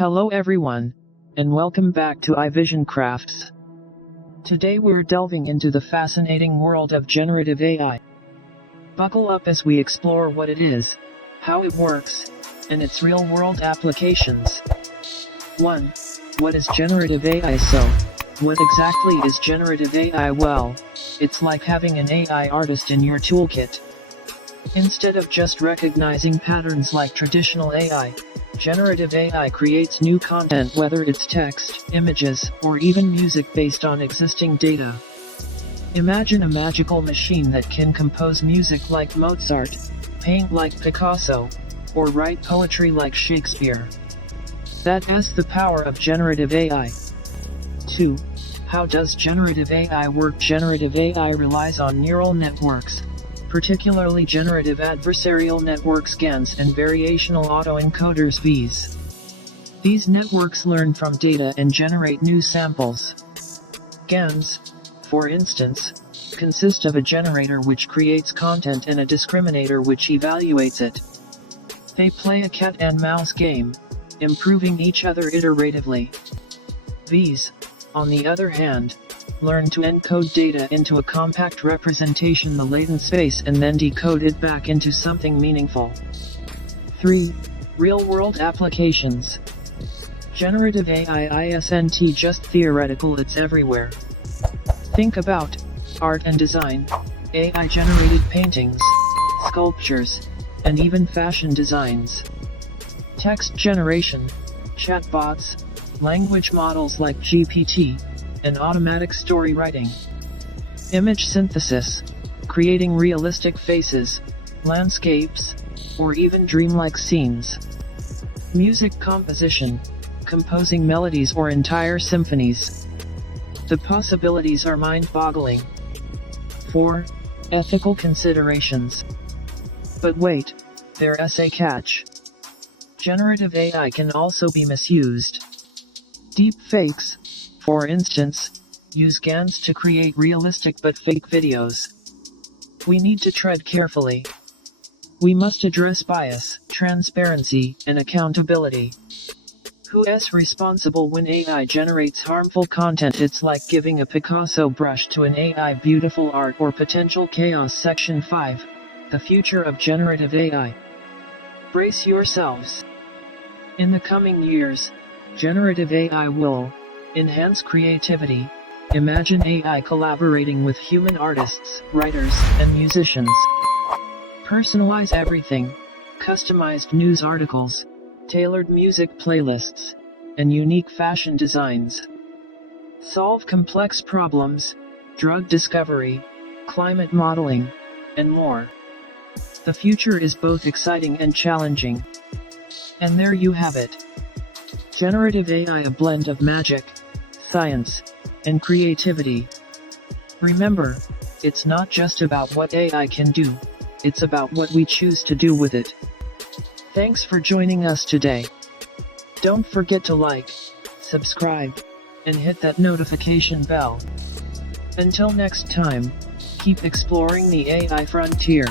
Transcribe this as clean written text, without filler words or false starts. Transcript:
Hello everyone, and welcome back to iVision Crafts. Today we're delving into the fascinating world of generative AI. Buckle up as we explore what it is, how it works, and its real-world applications. 1. What is generative AI? What exactly is generative AI? Well, it's like having an AI artist in your toolkit. Instead of just recognizing patterns like traditional AI, generative AI creates new content, whether it's text, images, or even music based on existing data. Imagine a magical machine that can compose music like Mozart, paint like Picasso, or write poetry like Shakespeare. That's the power of generative AI. 2. How does generative AI work? Generative AI relies on neural networks, particularly generative adversarial networks GANs and variational autoencoders VAEs. These networks learn from data and generate new samples. GANs, for instance, consist of a generator which creates content and a discriminator which evaluates it. They play a cat and mouse game, improving each other iteratively. VAEs, on the other hand, learn to encode data into a compact representation, the latent space, and then decode it back into something meaningful. 3. Real-world applications. Generative AI isn't just theoretical, it's everywhere. Think about art and design, AI-generated paintings, sculptures, and even fashion designs. Text generation, chatbots, language models like GPT, and automatic story writing. Image synthesis, creating realistic faces, landscapes, or even dreamlike scenes. Music composition, composing melodies or entire symphonies. The possibilities are mind-boggling. 4. Ethical considerations. But wait, there's a catch. Generative AI can also be misused. Deepfakes, for instance, use GANs to create realistic but fake videos. We need to tread carefully. We must address bias, transparency, and accountability. Who's responsible when AI generates harmful content? It's like giving a Picasso brush to an AI beautiful art or potential chaos. Section 5. The future of generative AI. Brace yourselves. In the coming years, generative AI will enhance creativity. Imagine AI collaborating with human artists, writers, and musicians. Personalize everything. Customized news articles, tailored music playlists, and unique fashion designs. Solve complex problems, drug discovery, climate modeling, and more. The future is both exciting and challenging. And there you have it. Generative AI, a blend of magic, science, and creativity. Remember, it's not just about what AI can do, it's about what we choose to do with it. Thanks for joining us today. Don't forget to like, subscribe, and hit that notification bell. Until next time, keep exploring the AI frontier.